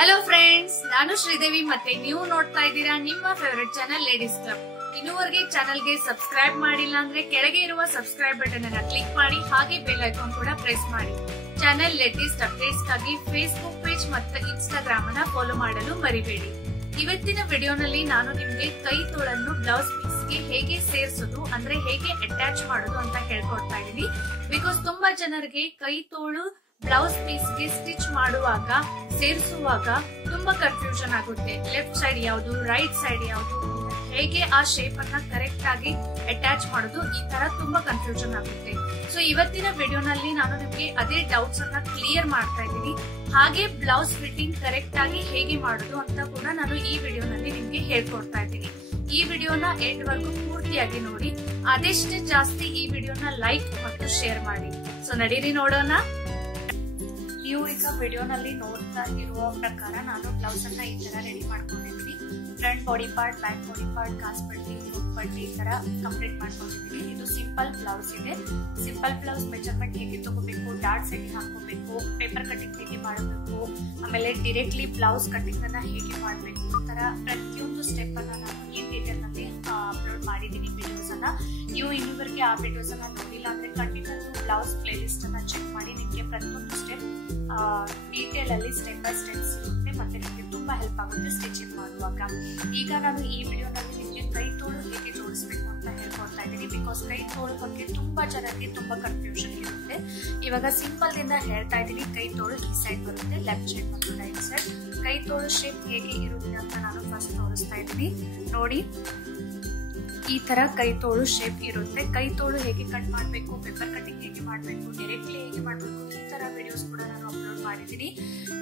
Hello friends, ನಾನು ಶ್ರೀದೇವಿ ಮತ್ತೆ ನೀವು ನೋಡ್ತಾ ಇದ್ದೀರಾ ನಿಮ್ಮ ಫೇವರೆಟ್ ಚಾನೆಲ್ ಲೇಡೀಸ್ ಕ್ಲಬ್. ಇನ್ನೂವರೆಗೆ ಚಾನೆಲ್ಗೆ ಸಬ್ಸ್ಕ್ರೈಬ್ ಮಾಡಿಲ್ಲ ಅಂದ್ರೆ ಕೆಳಗೆ ಇರುವ ಸಬ್ಸ್ಕ್ರೈಬ್ ಬಟನ್ ಅನ್ನ ಕ್ಲಿಕ್ ಮಾಡಿ, ಹಾಗೆ ಬೆಲ್ ಐಕಾನ್ ಕೂಡ ಪ್ರೆಸ್ ಮಾಡಿ. ಚಾನೆಲ್ ಲೇಟೆಸ್ಟ್ ಅಪ್ಡೇಟ್ಸ್ ಗಾಗಿ ಫೇಸ್ಬುಕ್ ಪೇಜ್ ಮತ್ತು ಇನ್ಸ್ಟಾಗ್ರಾಮ್ ಅನ್ನ ಫಾಲೋ ಮಾಡಲು ಮರಿಬೇಡಿ. ಇವತ್ತಿನ ವಿಡಿಯೋನಲ್ಲಿ ನಾನು ನಿಮ್ಗೆ ಕೈ ತೋಳನ್ನು ಬ್ಲೌಸ್ ಪೀಸ್ಗೆ ಹೇಗೆ ಸೇರಿಸೋದು ಅಂದ್ರೆ ಹೇಗೆ ಅಟ್ಯಾಚ್ ಮಾಡೋದು ಅಂತ ಹೇಳ್ಕೊಡ್ತಾ ಇದೀನಿ. ಬಿಕಾಸ್ ತುಂಬಾ ಜನರಿಗೆ ಕೈ ತೋಳು ಬ್ಲೌಸ್ ಪೀಸ್ಗೆ ಸ್ಟಿಚ್ ಮಾಡುವಾಗ ಸೇರಿಸುವಾಗ ತುಂಬಾ ಕನ್ಫ್ಯೂಷನ್ ಆಗುತ್ತೆ. ಲೆಫ್ಟ್ ಸೈಡ್ ಯಾವುದು, ರೈಟ್ ಸೈಡ್ ಯಾವುದು, ಹೇಗೆ ಆ ಶೇಪ್ ಅನ್ನ ಕರೆಕ್ಟ್ ಆಗಿ ಅಟ್ಯಾಚ್ ಮಾಡೋದು, ಈ ತರ ತುಂಬಾ ಕನ್ಫ್ಯೂಷನ್ ಆಗುತ್ತೆ. ಸೊ ಇವತ್ತಿನ ವಿಡಿಯೋನಲ್ಲಿ ನಾನು ನಿಮ್ಗೆ ಅದೇ ಡೌಟ್ಸ್ ಅನ್ನ ಕ್ಲಿಯರ್ ಮಾಡ್ತಾ ಇದ್ದೀನಿ. ಹಾಗೆ ಬ್ಲೌಸ್ ಫಿಟ್ಟಿಂಗ್ ಕರೆಕ್ಟ್ ಆಗಿ ಹೇಗೆ ಮಾಡೋದು ಅಂತ ಕೂಡ ನಾನು ಈ ವಿಡಿಯೋನಲ್ಲಿ ನಿಮ್ಗೆ ಹೇಳ್ಕೊಡ್ತಾ ಇದ್ದೀನಿ. ಈ ವಿಡಿಯೋನ ಎಂಡ್ ವರ್ಗು ಪೂರ್ತಿಯಾಗಿ ನೋಡಿ. ಆದಷ್ಟು ಜಾಸ್ತಿ ಈ ವಿಡಿಯೋನ ಲೈಕ್ ಮತ್ತು ಶೇರ್ ಮಾಡಿ. ಸೊ ನಡೀರಿ ನೋಡೋಣ. ನೀವು ಈಗ ವಿಡಿಯೋನಲ್ಲಿ ನೋಡ್ತಾ ಇರುವ ಪ್ರಕಾರ ನಾನು ಬ್ಲೌಸ್ ಅನ್ನ ಈ ತರ ರೆಡಿ ಮಾಡ್ಕೊಂಡಿದ್ದೀನಿ. Front body part, back body part, ಕಾಸ್ ಪಟ್ಟಿ, ಹುಕ್ ಪಟ್ಟಿ ಈ ತರ ಕಂಪ್ಲೀಟ್ ಮಾಡ್ಕೊಂಡಿದ್ದೀನಿ. ಇದು ಸಿಂಪಲ್ ಬ್ಲೌಸ್ ಇದೆ. ಸಿಂಪಲ್ ಬ್ಲೌಸ್ ಮೆಜರ್ಮೆಂಟ್ ಹೇಗೆ ತಗೋಬೇಕು, ಡಾಟ್ಸ್ ಹೇಗೆ ಹಾಕೋಬೇಕು, ಪೇಪರ್ ಕಟಿಂಗ್ ಹೇಗೆ ಮಾಡಬೇಕು, ಆಮೇಲೆ ಡೈರೆಕ್ಟ್ಲಿ ಬ್ಲೌಸ್ ಕಟಿಂಗ್ ಅನ್ನ ಹೇಗೆ ಮಾಡಬೇಕು, ಈ ತರ ಪ್ರತಿಯೊಂದು ಸ್ಟೆಪ್ ಅನ್ನ ನಾನು ಈ ಡೀಟೇಲ್ ನಲ್ಲಿ ಅಪ್ಲೋಡ್ ಮಾಡಿದ್ದೀನಿ ವಿಡಿಯೋಸ್ ಅನ್ನ. ನೀವು ಇನ್ನೂವರೆಗೆ ಆ ವಿಡಿಯೋಸ್ ಅನ್ನ ನೋಡಿಲ್ಲ ಅಂದ್ರೆ ಖಂಡಿತ ಬ್ಲೌಸ್ ಪ್ಲೇ ಲಿಸ್ಟ್ ಅನ್ನ ಚೆಕ್ ಮಾಡಿ. ನಿಮಗೆ ಪ್ರತಿಯೊಂದು ಸ್ಟೆಪ್ ಡೀಟೇಲ್ ಅಲ್ಲಿ ಸ್ಟೆಪ್ ಬೈ ಸ್ಟೆಪ್ ಸಿಗುತ್ತೆ ಮತ್ತೆ ನಿಮಗೆ ತುಂಬಾ ಹೆಲ್ಪ್ ಆಗುತ್ತೆ ಸ್ಟಿಚಿಂಗ್ ಮಾಡುವಾಗ. ಈಗ ನಾನು ಈ ವಿಡಿಯೋನಲ್ಲಿ ನಿಮಗೆ ಕೈ ತೋಳು ಹೇಗೆ ಜೋಡಿಸಬೇಕು ಅಂತ ಹೇಳ್ಕೊಡ್ತಾ ಇದ್ದೀನಿ. ಬಿಕಾಸ್ ಕೈ ತೋಳು ಬಗ್ಗೆ ತುಂಬಾ ಜನರಿಗೆ ತುಂಬಾ ಕನ್ಫ್ಯೂಷನ್ ಇರುತ್ತೆ. ಇವಾಗ ಸಿಂಪಲ್ ದಿಂದ ಹೇಳ್ತಾ ಇದ್ದೀನಿ. ಕೈ ತೋಳು ಈ ಸೈಡ್ ಬರುತ್ತೆ, ಲೆಫ್ಟ್ ಸೈಡ್ ಮತ್ತು ರೈಟ್ ಸೈಡ್. ಕೈ ತೋಳು ಶೇಪ್ ಹೇಗೆ ಇರುತ್ತೆ ಅಂತ ನಾನು ಫಸ್ಟ್ ತೋರಿಸ್ತಾ ಇದ್ದೀನಿ ನೋಡಿ. ಈ ತರ ಕೈ ತೋಳು ಶೇಪ್ ಇರುತ್ತೆ. ಕೈ ತೋಳು ಹೇಗೆ ಕಟ್ ಮಾಡಬೇಕು, ಪೇಪರ್ ಕಟಿಂಗ್ ಹೇಗೆ ಮಾಡಬೇಕು, ಡೈರೆಕ್ಟ್ಲಿ ಹೇಗೆ ಮಾಡಬೇಕು, ಈ ತರ ವಿಡಿಯೋಸ್ ಕೂಡ ನಾನು ಅಪ್ಲೋಡ್ ಮಾಡಿದ್ದೀನಿ.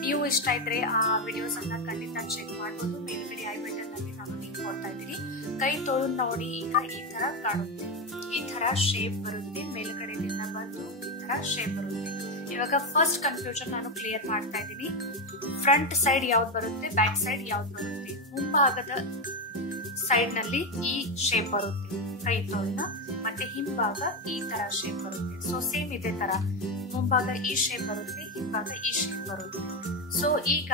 ನೀವು ಇಷ್ಟ ಇದ್ರೆ ಆ ವಿಡಿಯೋಸ್ ಅನ್ನ ಖಂಡಿತ ಚೆಕ್ ಮಾಡಬಹುದು. ಮೇಲ್ಗಡೆ ಐ ಬಟನ್ ಅಲ್ಲಿ ನಾನು ಲಿಂಕ್ ಕೊಡ್ತಾ ಇದ್ದೀನಿ. ಕೈ ತೋಳು ನೋಡಿ ಈಗ ಈ ತರ ಕಾಣುತ್ತೆ. ಈ ತರ ಶೇಪ್ ಬರುತ್ತೆ. ಮೇಲ್ಗಡೆಯಿಂದ ಬಂದು ಈ ತರ ಶೇಪ್ ಬರುತ್ತೆ. ಇವಾಗ ಫಸ್ಟ್ ಕನ್ಫ್ಯೂಷನ್ ನಾನು ಕ್ಲಿಯರ್ ಮಾಡ್ತಾ ಇದ್ದೀನಿ. ಫ್ರಂಟ್ ಸೈಡ್ ಯಾವ್ದು ಬರುತ್ತೆ, ಬ್ಯಾಕ್ ಸೈಡ್ ಯಾವ್ದು ಬರುತ್ತೆ. ಮುಂಭಾಗದ ಸೈಡ್ ನಲ್ಲಿ ಈ ಶೇಪ್ ಬರುತ್ತೆ ಕೈ ತೋಳಿನ, ಮತ್ತೆ ಹಿಂಭಾಗ ಈ ತರ ಶೇಪ್ ಬರುತ್ತೆ. ಸೊ ಸೇಮ್ ಇದೇ ತರ ಮುಂಭಾಗ ಈ ಶೇಪ್ ಬರುತ್ತೆ, ಹಿಂಭಾಗ ಈ ಶೇಪ್ ಬರುತ್ತೆ. ಸೊ ಈಗ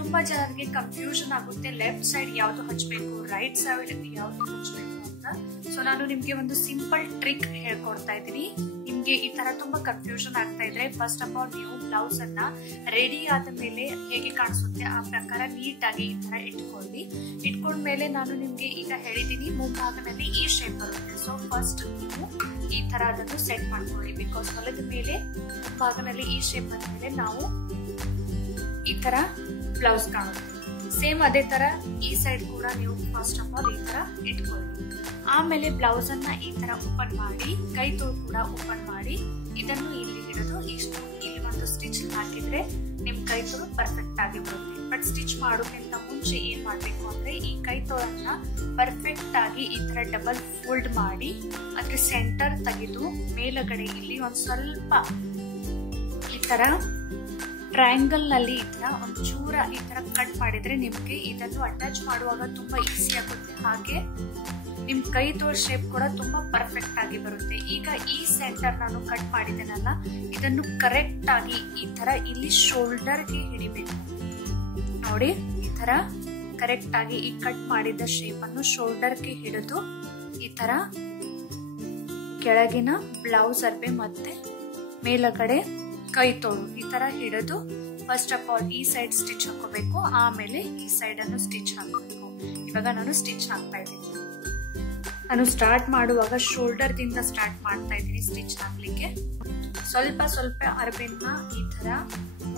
ತುಂಬಾ ಜನರಿಗೆ ಕನ್ಫ್ಯೂಷನ್ ಆಗುತ್ತೆ, ಲೆಫ್ಟ್ ಸೈಡ್ ಯಾವ್ದು ಹಚ್ಬೇಕು, ರೈಟ್ ಸೈಡ್ ಯಾವ್ದು ಹಚ್ಬೇಕು ಅಂತ. ಸೊ ನಾನು ನಿಮ್ಗೆ ಒಂದು ಸಿಂಪಲ್ ಟ್ರಿಕ್ ಹೇಳ್ಕೊಡ್ತಾ ಇದ್ದೀನಿ. ನಿಮ್ಗೆ ಈ ತರ ತುಂಬಾ ಕನ್ಫ್ಯೂಷನ್ ಆಗ್ತಾ ಇದ್ರೆ ಫಸ್ಟ್ ಆಫ್ ಆಲ್ ನೀವು ಬ್ಲೌಸ್ ಅನ್ನ ರೆಡಿ ಆದ ಮೇಲೆ ಹೇಗೆ ಕಾಣಿಸುತ್ತೆ ಆ ಪ್ರಕಾರ ನೀಟ್ ಆಗಿ ಈ ತರ ಇಟ್ಕೊಂಡ್ಮೇಲೆ ನಾನು ನಿಮ್ಗೆ ಈಗ ಹೇಳಿದೀನಿ ಮುಂಭಾಗದಲ್ಲಿ ಈ ಶೇಪ್ ಬರುತ್ತೆ. ಸೊ ಫಸ್ಟ್ ನೀವು ಈ ತರ ಅದನ್ನು ಸೆಟ್ ಮಾಡ್ಕೊಳ್ಳಿ. ಬಿಕಾಸ್ ಹೊಲದ ಮೇಲೆ ಮುಂಭಾಗದಲ್ಲಿ ಈ ಶೇಪ್ ಬಂದ್ಮೇಲೆ ನಾವು ಈ ತರ ಬ್ಲೌಸ್ ಕಾಣುತ್ತೆ. ಸೇಮ್ ಅದೇ ತರ ಈ ಸೈಡ್ ಕೂಡ ನೀವು ಫಸ್ಟ್ ಆಫ್ ಆಲ್ ಈ ತರ ಇಟ್ಕೊಳ್ಳಿ. ಆಮೇಲೆ ಬ್ಲೌಸ್ ಅನ್ನ ಈ ತರ ಓಪನ್ ಮಾಡಿ, ಕೈ ತೋಳು ಕೂಡ ಓಪನ್ ಮಾಡಿ, ಇದನ್ನು ಇಲ್ಲಿ ಹಿಡಿದು ಇಷ್ಟು ಇಲ್ಲಿ ಒಂದು ಸ್ಟಿಚ್ ಹಾಕಿದ್ರೆ ನಿಮ್ ಕೈ ತೋಳು ಪರ್ಫೆಕ್ಟ್ ಆಗಿ ಬರುತ್ತೆ. ಬಟ್ ಸ್ಟಿಚ್ ಮಾಡೋಕ್ಕಿಂತ ಮುಂಚೆ ಏನ್ ಮಾಡ್ಬೇಕು ಅಂದ್ರೆ ಈ ಕೈ ತೋಳನ್ನ ಪರ್ಫೆಕ್ಟ್ ಆಗಿ ಈ ತರ ಡಬಲ್ ಫೋಲ್ಡ್ ಮಾಡಿ ಅದ್ರ ಸೆಂಟರ್ ತೆಗೆದು ಮೇಲಗಡೆ ಇಲ್ಲಿ ಒಂದ್ ಸ್ವಲ್ಪ ಈ ತರ ಟ್ರಯಾಂಗಲ್ ನಲ್ಲಿ ಈ ತರ ಒಂಚೂರ ಈ ತರ ಕಟ್ ಮಾಡಿದ್ರೆ ನಿಮ್ಗೆ ಇದನ್ನು ಅಟ್ಯಾಚ್ ಮಾಡುವಾಗ ತುಂಬಾ ಈಸಿ ಆಗುತ್ತೆ. ಹಾಗೆ ನಿಮ್ ಕೈ ತೋಳ ಶೇಪ್ ಕೂಡ ತುಂಬಾ ಪರ್ಫೆಕ್ಟ್ ಆಗಿ ಬರುತ್ತೆ. ಈಗ ಈ ಸೆಂಟರ್ ನಾನು ಕಟ್ ಮಾಡಿದ್ದೇನಲ್ಲ, ಇದನ್ನು ಕರೆಕ್ಟ್ ಆಗಿ ಈ ತರ ಇಲ್ಲಿ ಶೋಲ್ಡರ್ಗೆ ಹಿಡಿಬೇಕು ನೋಡಿ. ಈ ತರ ಕರೆಕ್ಟ್ ಆಗಿ ಈ ಕಟ್ ಮಾಡಿದ ಶೇಪ್ ಅನ್ನು ಶೋಲ್ಡರ್ಗೆ ಹಿಡಿದು ಈ ತರ ಕೆಳಗಿನ ಬ್ಲೌಸ್ ಅರ್ಬೆ ಮತ್ತೆ ಮೇಲಗಡೆ ಕೈ ತೋಳು ಈ ತರ ಹಿಡಿದು ಫಸ್ಟ್ ಆಫ್ ಆಲ್ ಈ ಸೈಡ್ ಸ್ಟಿಚ್ ಹಾಕೋಬೇಕು. ಆಮೇಲೆ ಈ ಸೈಡ್ ಅನ್ನು ಸ್ಟಿಚ್ ಹಾಕಬೇಕು. ಇವಾಗ ನಾನು ಸ್ಟಿಚ್ ಹಾಕ್ತಾ ಇದ್ದೀನಿ. ನಾನು ಸ್ಟಾರ್ಟ್ ಮಾಡುವಾಗ ಶೋಲ್ಡರ್ ದಿಂದ ಸ್ಟಾರ್ಟ್ ಮಾಡ್ತಾ ಇದ್ದೀನಿ ಸ್ಟಿಚ್ ಹಾಕ್ಲಿಕ್ಕೆ. ಸ್ವಲ್ಪ ಸ್ವಲ್ಪ ಅರ್ಬೆನ್ನ ಈ ತರ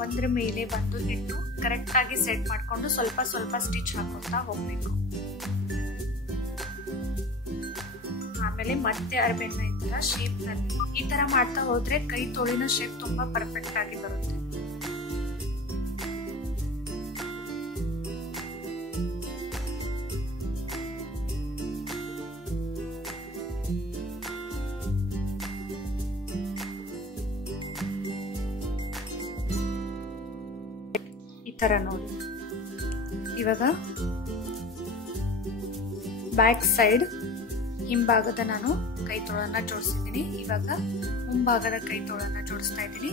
ಒಂದ್ರ ಮೇಲೆ ಬಂದು ಇಟ್ಟು ಕರೆಕ್ಟ್ ಆಗಿ ಸೆಟ್ ಮಾಡ್ಕೊಂಡು ಸ್ವಲ್ಪ ಸ್ವಲ್ಪ ಸ್ಟಿಚ್ ಹಾಕೋತಾ ಹೋಗ್ಬೇಕು. ಆಮೇಲೆ ಮತ್ತೆ ಅರ್ಬೆನ್ನ ಈ ತರ ಶೇಪ್ ನಲ್ಲಿ ಈ ತರ ಮಾಡ್ತಾ ಹೋದ್ರೆ ಕೈ ತೋಳಿನ ಶೇಪ್ ತುಂಬಾ ಪರ್ಫೆಕ್ಟ್ ಆಗಿ ಬರುತ್ತೆ. ಈ ತರ ನೋಡಿ. ಇವಾಗ ಬ್ಯಾಕ್ ಸೈಡ್ ಹಿಂಭಾಗದ ನಾನು ಕೈ ತೋಳನ್ನ ಜೋಡಿಸಿದ್ದೀನಿ. ಇವಾಗ ಮುಂಭಾಗದ ಕೈ ತೋಳನ್ನ ಜೋಡಿಸ್ತಾ ಇದ್ದೀನಿ.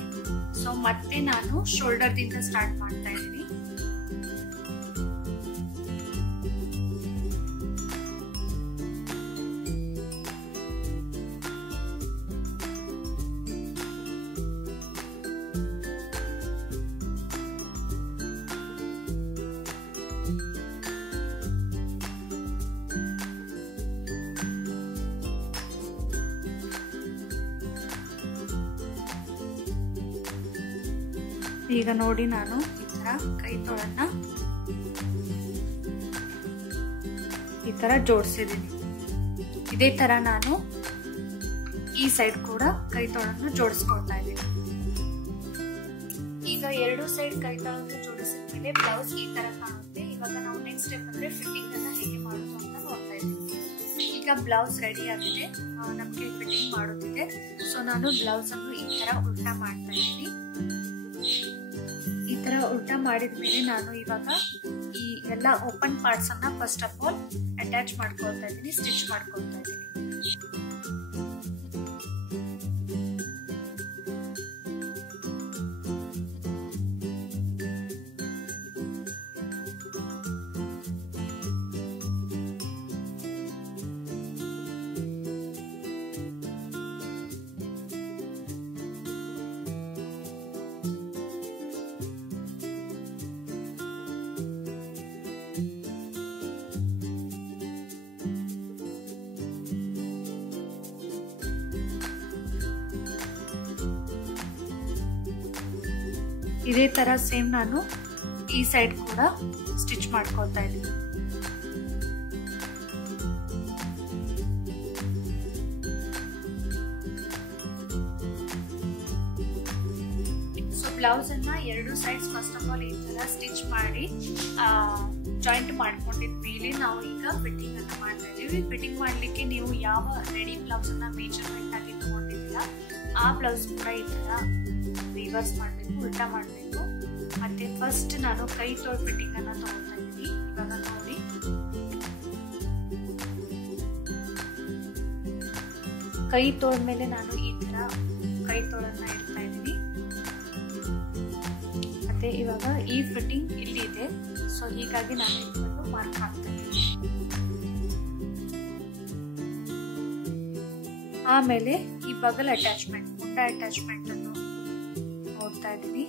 ಸೊ ಮತ್ತೆ ನಾನು ಶೋಲ್ಡರ್ ದಿಂದ ಸ್ಟಾರ್ಟ್ ಮಾಡ್ತಾ ಇದ್ದೀನಿ. ಈಗ ನೋಡಿ ನಾನು ಈ ತರ ಕೈ ತೊಳನ್ನ ಈ ತರ ಜೋಡಿಸಿದ್ದೀನಿ. ಇದೇ ತರ ನಾನು ಈ ಸೈಡ್ ಕೂಡ ಕೈ ತೊಳನ್ನು ಜೋಡಿಸ್ಕೊಳ್ತಾ ಇದ್ದೀನಿ. ಈಗ ಎರಡು ಸೈಡ್ ಕೈ ತೊಳನ್ನು ಜೋಡಿಸಿದ ಮೇಲೆ ಬ್ಲೌಸ್ ಈ ತರ ಕಾಣುತ್ತೆ. ಇವಾಗ ನಾವು ನೆಕ್ಸ್ಟ್ ಸ್ಟೆಪ್ ಅಂದ್ರೆ ಫಿಟ್ಟಿಂಗ್ ಅನ್ನ ಹೇಗೆ ಮಾಡೋದು ಅಂತ ನೋಡ್ತಾ ಇದ್ದೀವಿ. ಈಗ ಬ್ಲೌಸ್ ರೆಡಿ ಆಗಿದೆ, ನಮ್ಗೆ ಫಿಟ್ಟಿಂಗ್ ಮಾಡೋದಿದೆ. ಸೊ ನಾನು ಬ್ಲೌಸ್ ಅನ್ನು ಈ ತರ ಉಲ್ಟಾ ಮಾಡ್ತಾ ಇದ್ದೀನಿ. ಈ ತರ ಉಲ್ಟಾ ಮಾಡಿದ್ಮೇಲೆ ನಾನು ಇವಾಗ ಈ ಎಲ್ಲ ಓಪನ್ ಪಾರ್ಟ್ಸ್ ಅನ್ನ ಫಸ್ಟ್ ಆಫ್ ಆಲ್ ಅಟ್ಯಾಚ್ ಮಾಡ್ಕೊಳ್ತಾ ಇದ್ದೀನಿ, ಸ್ಟಿಚ್ ಮಾಡ್ಕೊಳ್ತಾ ಇದ್ದೀನಿ. ಇದೇ ತರ ಸೇಮ್ ನಾನು ಈ ಸೈಡ್ ಕೂಡ ಸ್ಟಿಚ್ ಮಾಡ್ಕೊಳ್ತಾ ಇದ್ದೀನಿ. ಸೊ ಬ್ಲೌಸ್ ಅನ್ನ ಎರಡು ಸೈಡ್ಸ್ ಫಸ್ಟ್ ಆಫ್ ಆಲ್ ಈ ತರ ಸ್ಟಿಚ್ ಮಾಡಿ ಜಾಯಿಂಟ್ ಮಾಡ್ಕೊಂಡಿದ್ಮೇಲೆ ನಾವು ಈಗ ಫಿಟ್ಟಿಂಗ್ ಅನ್ನ ಮಾಡ್ತಾ ಇದೀವಿ. ಫಿಟ್ಟಿಂಗ್ ಮಾಡ್ಲಿಕ್ಕೆ ನೀವು ಯಾವ ರೆಡಿ ಬ್ಲೌಸ್ ಅನ್ನ ಮೇಜರ್ಮೆಂಟ್ ಆಗಿ ತಗೊಂಡಿದ್ದೀರಾ ಆ ಬ್ಲೌಸ್ ಕೂಡ ಈ ತರ ರಿವರ್ಸ್ ಮಾಡಬೇಕು, ಉಲ್ಟಾ ಮಾಡಬೇಕು. ಮತ್ತೆ ಫಸ್ಟ್ ನಾನು ಕೈ ತೋಳ್ ಫಿಟ್ಟಿಂಗ್ ಅನ್ನ ತಗೊಳ್ತಾ ಇದ್ದೀನಿ. ಇವಾಗ ನೋಡಿ ಕೈ ತೋಳ್ ಮೇಲೆ ನಾನು ಈ ತರ ಕೈ ತೋಳನ್ನ ಇಡ್ತಾ ಇದ್ದೀನಿ. ಮತ್ತೆ ಇವಾಗ ಈ ಫಿಟ್ಟಿಂಗ್ ಇಲ್ಲಿ ಇದೆ, ಸೊ ಹೀಗಾಗಿ ನಾನು ಇದನ್ನು ಮಾರ್ಕ್ ಹಾಕ್ತಾ ಇದ್ದೀನಿ. ಆಮೇಲೆ ಈ ಬಗಲ್ ಅಟ್ಯಾಚ್ಮೆಂಟ್, ಮುಂಡ ಅಟ್ಯಾಚ್ಮೆಂಟ್ ಅನ್ನು ನೋಡ್ತಾ ಇದ್ದೀನಿ.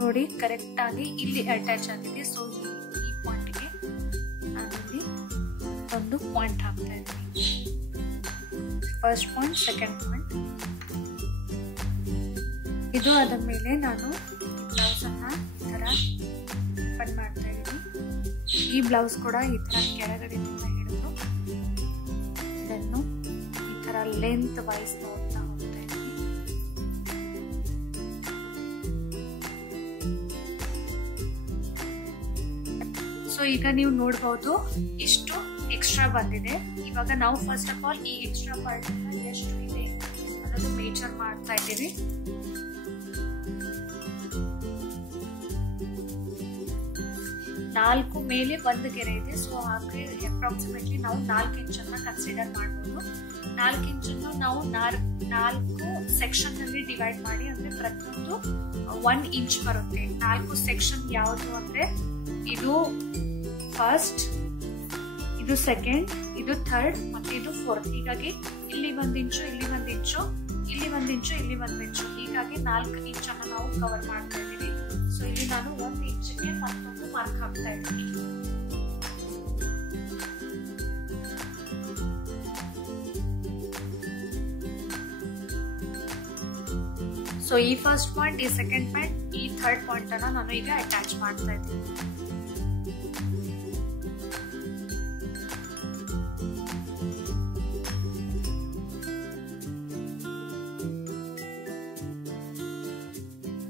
ನೋಡಿ ಕರೆಕ್ಟ್ ಆಗಿ ಇಲ್ಲಿ ಅಟ್ಯಾಚ್ ಆಗಿದೆ. ಸೊ ಈ ಪಾಯಿಂಟ್ಗೆ ನಾನಿಲ್ಲಿ ಒಂದು ಪಾಯಿಂಟ್ ಹಾಕ್ತಾ ಇದ್ದೀನಿ. First point, second point. ಇದು ಆದ ಮೇಲೆ ನಾನು ಬ್ಲೌಸ್ ಅನ್ನ ಈ ತರ ಓಪನ್ ಮಾಡ್ತಾ ಇದ್ದೀನಿ. ಈ ಬ್ಲೌಸ್ ಕೂಡ ಈ ತರ ಕೆಳಗಡೆಯಿಂದ ಹಿಡಿದು ಇದನ್ನು ಈ ತರ ಲೆಂತ್ ವೈಸ್ ನೋಡ್ತಾ ಹೋಗ್ತಾ ಇದ್ದೀನಿ. ಸೊ ಈಗ ನೀವು ನೋಡಬಹುದು ಇಷ್ಟು ಎಕ್ಸ್ಟ್ರಾ ಬಂದಿದೆ. ಇವಾಗ ನಾವು ಫಸ್ಟ್ ಆಫ್ ಆಲ್ ಈ ಎಕ್ಸ್ಟ್ರಾ ಪಾರ್ಟ್ ಎಷ್ಟು ಇದೆ ಅನ್ನೋದು ಮೇಜರ್ ಮಾಡ್ತಾ ಇದ್ದೀವಿ. ನಾಲ್ಕು ಮೇಲೆ ಒಂದು ಗೆರೆ ಇದೆ. ಸೊ ಹಾಗೆ ಅಪ್ರಾಕ್ಸಿಮೇಟ್ಲಿ ನಾವು 4 ಇಂಚನ್ನ ಕನ್ಸಿಡರ್ ಮಾಡಬಹುದು. 4 ಇಂಚನ್ನು ನಾವು 4 ಸೆಕ್ಷನ್ ನಲ್ಲಿ ಡಿವೈಡ್ ಮಾಡಿ, ಅಂದ್ರೆ ಪ್ರತಿಯೊಂದು 1 ಇಂಚ್ ಬರುತ್ತೆ. 4 ಸೆಕ್ಷನ್ ಯಾವುದು ಅಂದ್ರೆ ಇದು ಫಸ್ಟ್, ಇದು ಸೆಕೆಂಡ್, ಇದು ಥರ್ಡ್ ಮತ್ತೆ ಇದು ಫೋರ್ತ್. ಹೀಗಾಗಿ ಇಲ್ಲಿ 1 ಇಂಚು, ಇಲ್ಲಿ 1 ಇಂಚು, ಇಲ್ಲಿ 1 ಇಂಚು, ಇಲ್ಲಿ 1 ಇಂಚು, ಹೀಗಾಗಿ 4 ಇಂಚನ್ನು ನಾವು ಕವರ್ ಮಾಡ್ತಾ ಇದ್ದೀವಿ. ಸೊ ಇಲ್ಲಿ ನಾನು 1 ಇಂಚಿಗೆ ಮತ್ತೊಂದು ಮಾರ್ಕ್ ಹಾಕ್ತಾ ಇದ್ದೀನಿ. ಸೊ ಈ ಫಸ್ಟ್ ಪಾಯಿಂಟ್, ಈ ಸೆಕೆಂಡ್ ಪಾಯಿಂಟ್, ಈ ಥರ್ಡ್ ಪಾಯಿಂಟ್ ಅನ್ನ ನಾನು ಈಗ ಅಟ್ಯಾಚ್ ಮಾಡ್ತಾ ಇದ್ದೀನಿ.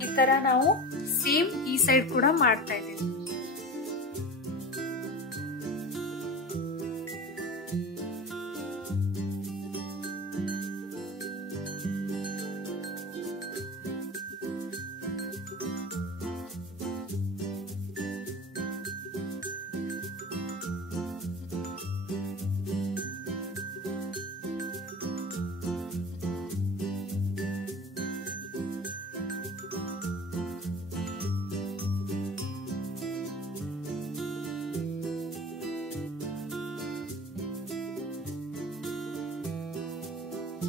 ಈ ತರ ನಾವು ಸೇಮ್ ಈ ಸೈಡ್ ಕೂಡ ಮಾಡ್ತಾ ಇದ್ದೀವಿ.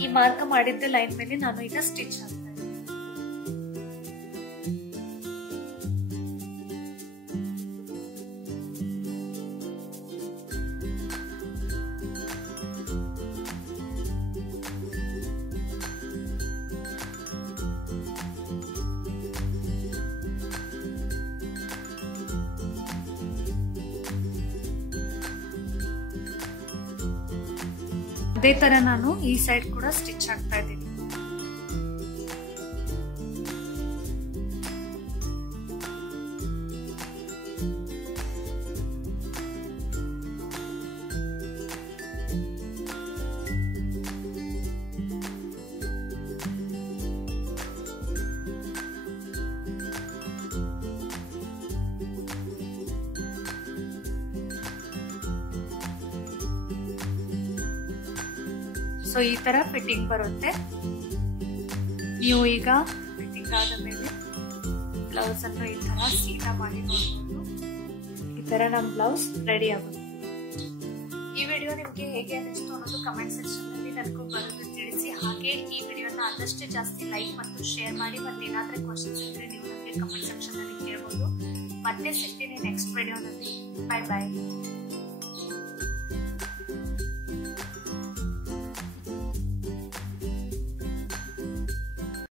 ಈ ಮಾರ್ಕ್ ಮಾಡಿದ್ದ ಲೈನ್ ಮೇಲೆ ನಾನು ಈಗ ಸ್ಟಿಚ್ ಹಾಕ್ತಾ ಇದ್ದೀನಿ. ಅದೇ ತರ ನಾನು ಈ ಸೈಡ್ ಕೂಡ ಸ್ಟಿಚ್ ಹಾಕ್ತಾ ಇದ್ದೀನಿ. ಸೊ ಈ ತರ ಫಿಟ್ಟಿಂಗ್ ಬರುತ್ತೆ. ನೀವು ಈಗ ಫಿಟ್ಟಿಂಗ್ ಆದ ಮೇಲೆ ಬ್ಲೌಸ್ ಅನ್ನು ಈ ತರ ಸೀದಾ ಮಾಡಿ ನೋಡಬಹುದು. ಈ ತರ ನಮ್ ಬ್ಲೌಸ್ ರೆಡಿ ಆಗುತ್ತೆ. ಈ ವಿಡಿಯೋ ನಿಮ್ಗೆ ಹೇಗೆ ಅನಿಸ್ತು ಅನ್ನೋದು ಕಮೆಂಟ್ ಸೆಕ್ಷನ್ ನಲ್ಲಿ ನನಗೂ ಬರೋದು ತಿಳಿಸಿ. ಹಾಗೆ ಈ ವಿಡಿಯೋನ ಆದಷ್ಟು ಜಾಸ್ತಿ ಲೈಕ್ ಮತ್ತು ಶೇರ್ ಮಾಡಿ. ಮತ್ತೆ ಏನಾದ್ರೂ ಕ್ವಶನ್ಸ್ ಇದ್ರೆ ನೀವು ನನಗೆ ಕಮೆಂಟ್ ಸೆಕ್ಷನ್ ನಲ್ಲಿ ಕೇಳಬಹುದು. ಮತ್ತೆ ಸಿಗ್ತೀನಿ ನೆಕ್ಸ್ಟ್ ವಿಡಿಯೋನಲ್ಲಿ. Bye bye.